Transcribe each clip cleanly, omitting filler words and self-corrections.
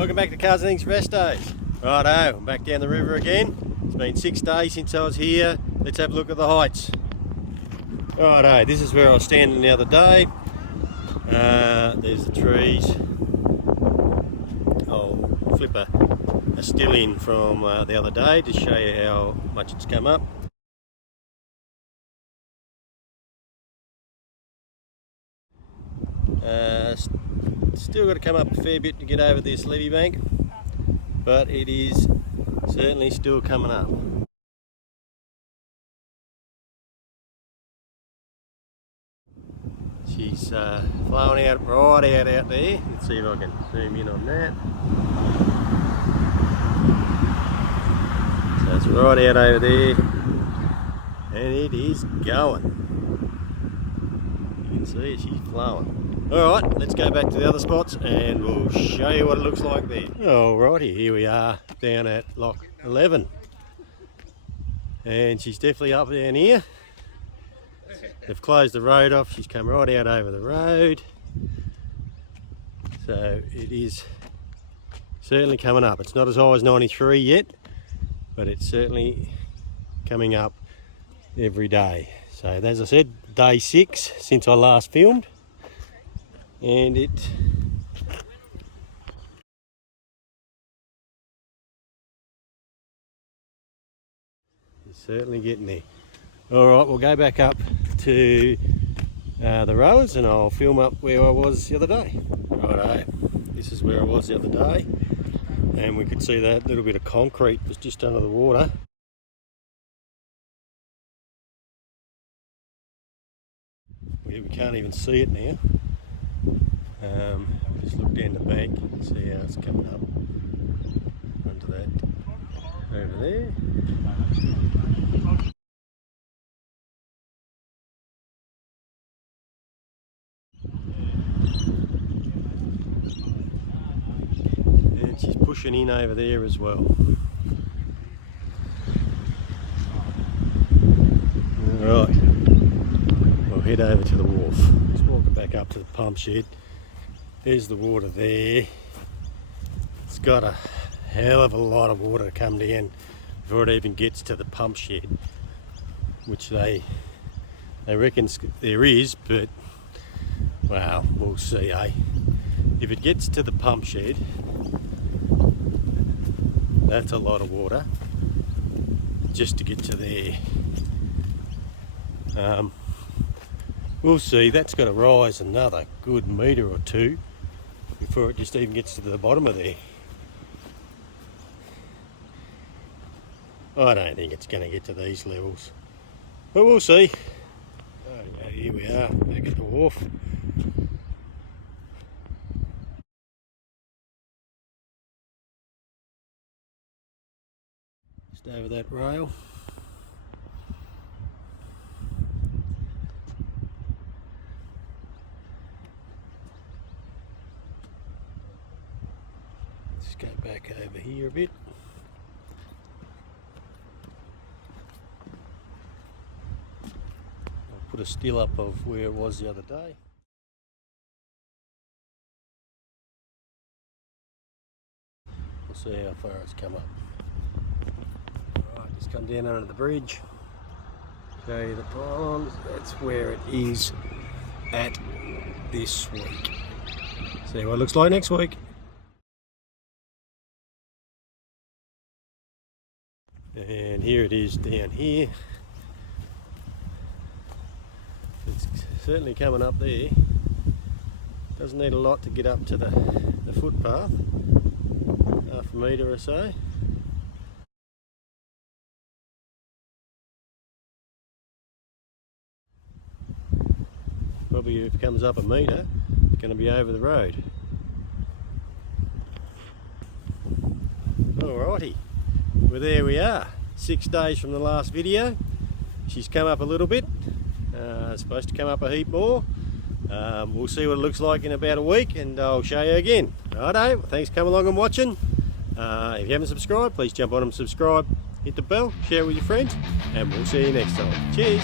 Welcome back to Cars and Things Rest Days. Righto, I'm back down the river again. It's been 6 days since I was here. Let's have a look at the heights. Righto, this is where I was standing the other day. There's the trees. I'll flip a still in from the other day to show you how much it's come up. Still got to come up a fair bit to get over this levee bank, but it is certainly still coming up. She's flowing out right out there. Let's see if I can zoom in on that. So it's right out over there, and it is going. You can see she's flowing. Alright, let's go back to the other spots and we'll show you what it looks like there. Alrighty, here we are down at Lock 11. And she's definitely up down here. They've closed the road off, she's come right out over the road. So it is certainly coming up. It's not as high as 93 yet, but it's certainly coming up every day. So as I said, day 6 since I last filmed. And it's certainly getting there. Alright, we'll go back up to the roads and I'll film up where I was the other day. Righto, this is where I was the other day, and we could see that little bit of concrete was just under the water. We can't even see it now. Just look down the bank and see how it's coming up onto that over there. And she's pushing in over there as well. Alright, we'll head over to the wharf. Just walking back up to the pump shed. There's the water there. It's got a hell of a lot of water to come down before it even gets to the pump shed, which they reckon there is, but well, we'll see, eh? If it gets to the pump shed, that's a lot of water just to get to there. We'll see. That's got to rise another good metre or two before it just even gets to the bottom of there. I don't think it's going to get to these levels, but we'll see. Oh, here we are, back at the wharf. Just over that rail. Go back over here a bit. I'll put a still up of where it was the other day. We'll see how far it's come up. Alright, just come down under the bridge. Show you the pond. That's where it is at this week. See what it looks like next week. And here it is down here. It's certainly coming up there. Doesn't need a lot to get up to the footpath. Half a metre or so. Probably if it comes up a metre, it's going to be over the road. Alrighty. Well, there we are, 6 days from the last video. She's come up a little bit, supposed to come up a heap more. We'll see what it looks like in about a week and I'll show you again. Righto, thanks for coming along and watching. If you haven't subscribed, please jump on and subscribe, hit the bell, share it with your friends, and we'll see you next time. Cheers.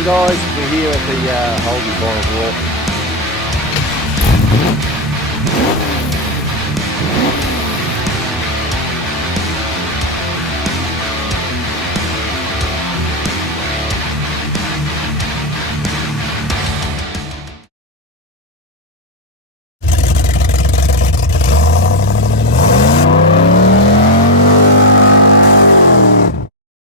Morning guys, we're here at the Holby Bottom Wharf.